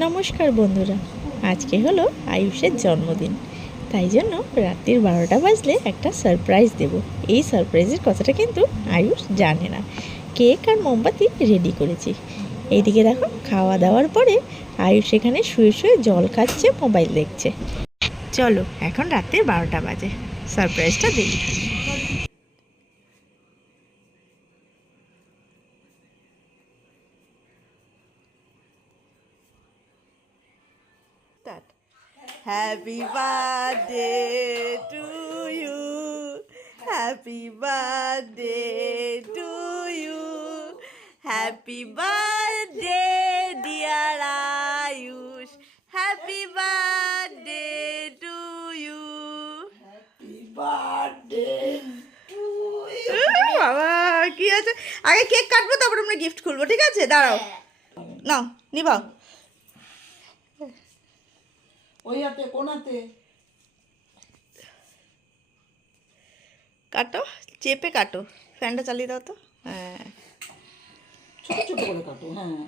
নমস্কার বন্ধুরা, আজকে হলো আয়ুষের জন্মদিন। তাই জন্য রাত্রির 12টা বাজলে একটা সারপ্রাইজ দেব। এই সারপ্রাইজের কথাটা কিন্তু আয়ুষ জানে না। কেক আর মোমবাতি রেডি করেছি। এইদিকে দেখো, খাওয়া দাওয়ার পরে আয়ুষ এখানে শুয়ে শুয়ে জল খাচ্ছে, মোবাইল দেখছে। চলো এখন রাত্রির 12টা বাজে, সারপ্রাইজটা দিই। Happy birthday to you. Happy birthday to you. Happy birthday dear Ayush. Happy birthday to you. Happy birthday to you. বাবা কি আছে, আগে কেক কাটবো তারপর আমরা গিফট খুলবো, ঠিক আছে? দাঁড়াও, নাও নিবাও। ওই হাতে কোন হাতে? কাটো, চেপে কাটো। ফ্যানটা চালিয়ে দাও তো। হ্যাঁ, ছোট ছোট করে কাটো। হ্যাঁ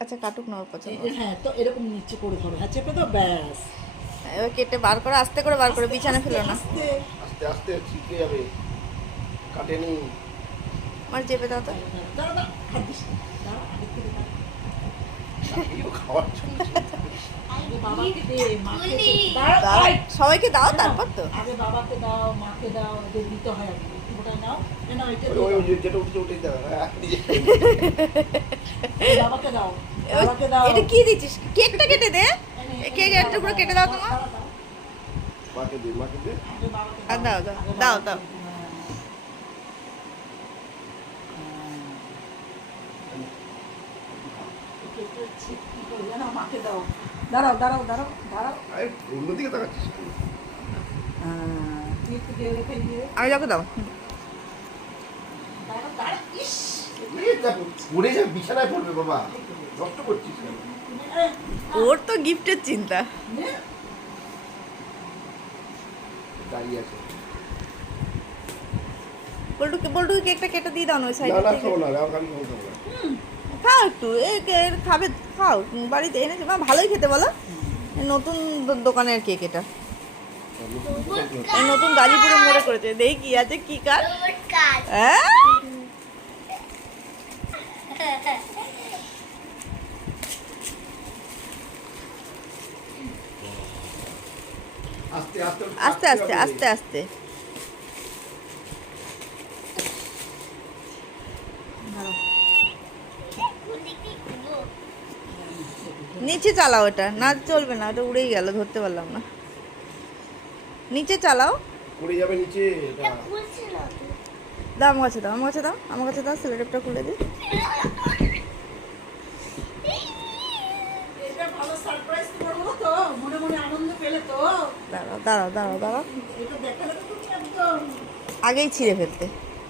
আচ্ছা কাটুক না, ওর পছন্দ। হ্যাঁ, তো এরকম নিচে করে ধরো। হ্যাঁ, চেপে দাও, ব্যাস। এবার কেটে বার করো, আস্তে করে বার করে, বিছানা ফেলো না। আস্তে আস্তে আস্তে ছিটকে যাবে, কাটেনি। আমার চেপে দাও তো। দাঁড়া দাঁড়া, হাত দিস না। দাঁড়া, আগে থেকে দাঁড়া। এগুলো খাওয়ার জন্য আগে বাবাকে দে, মাকে দে। দাঁড়া, দাও, এই, সবাইকে দাও তারপর তো। আগে বাবাকে দাও, মাকে দাও, এদের দিতে হয় আগে। ওটা নাও, নাও এটা ওই দাও। ওই যেটা উঠছে ওটাই দাও। হ্যাঁ, বাবাকে দাও, বাবাকে দাও। এটা কি দিচ্ছিস? কেকটা কেটে দে, কেক একটা পুরো কেটে দাও তোমার। দাঁড়া, দাঁড়া। মাকে দে, মাকে দে। আগে বাবাকে আর দাও দাও দাও দাও। দাঁড়াও দাঁড়াও দাঁড়াও দাঁড়াও। আরে অন্যদিকে তাকাচ্ছিস কেন? আমি যাকে দাও। এই দেখো, পড়ে যাবে, বিছানায় পড়বে বাবা। নষ্ট করছিস কেন? ওর তো গিফটের চিন্তা। দাঁড়িয়ে আছে। বল্টুকে কেকটা কেটে দিয়ে দাও না ওই না সাইডে না, থেকে। খাবো না, আমি খাবো না। খাও একটু, খাবে, খাও। বাড়িতে এনেছে মা, ভালোই খেতে বলো। নতুন দোকানের কেক এটা, নতুন গাজীপুরে মোড়ে করেছে। দেখি কি আছে, কি কাজ। হ্যাঁ, আস্তে আস্তে আস্তে আস্তে আস্তে আস্তে। নিচে চালাও, এটা না চলবে না, ওটা উড়েই গেল, ধরতে পারলাম না। নিচে চালাও। পড়ে যাবে নিচে এটা। দাও আমার কাছে দাও, আমার কাছে দাও, আমার কাছে দাও, সেলোটেপটা খুলে দিই। এটা ভালো সারপ্রাইজ করবো তো, মনে মনে আনন্দ পেলে তো। দাঁড়াও দাঁড়াও দাঁড়াও দাঁড়াও, এটা দেখালে তো তুমি একদম। আগেই ছিঁড়ে ফেলতে,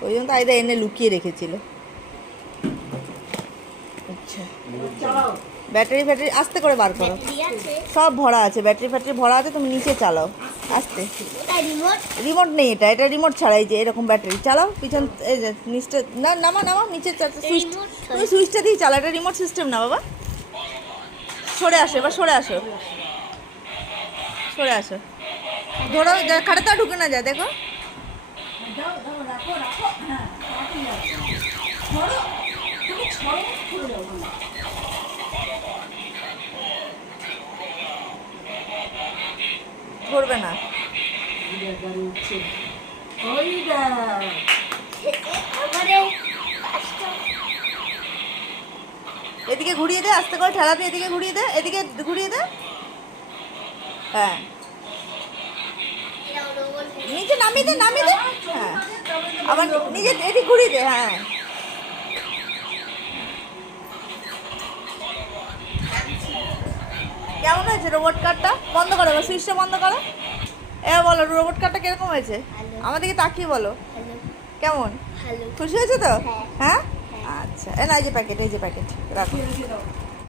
ওই জন্য তো আইদা এনে লুকিয়ে রেখেছিল। আচ্ছা, চালাও। ব্যাটারি আস্তে করে বার করো। সব ভরা আছে, ব্যাটারি ভরা আছে, তুমি নিচে চালাও আস্তে। রিমোট নেই, এটা রিমোট ছাড়া। এই যে এরকম ব্যাটারি চালাও, পিছন এই যে নিচটা না, নামা নিচে সুইচ, তুমি সুইচটা দিয়ে চালাও। এটা রিমোট সিস্টেম না বাবা। সরে আসো, এবার সরে আসো, সরে আসো। ধরো, খাটাটা ঢুকে না যায়, দেখো। দাও দাও, রাখো রাখো। হ্যাঁ, রাখি আছে। ছড়ো, তুমি ছড়ো, খুলে দাও। ধরবে না। গাড়ি উঠছে। ওই দেখ। এদিকে ঘুরিয়ে দে, আস্তে করে ঠেলা দিয়ে এদিকে ঘুরিয়ে দে, এদিকে ঘুরিয়ে দে। হ্যাঁ, নিচে নামিয়ে দে, নামিয়ে দে। হ্যাঁ, আবার নিজে এদিকে ঘুরিয়ে দে। হ্যাঁ, কেমন হয়েছে রোবট কারটা? বন্ধ করো, এবার সুইচটা বন্ধ করো। এবার বলো রোবট কারটা কিরকম হয়েছে, আমাদেরকে তাকিয়ে বলো। কেমন, খুশি হয়েছে তো? হ্যাঁ, আচ্ছা। এই যে প্যাকেট, এই যে প্যাকেট রাখো।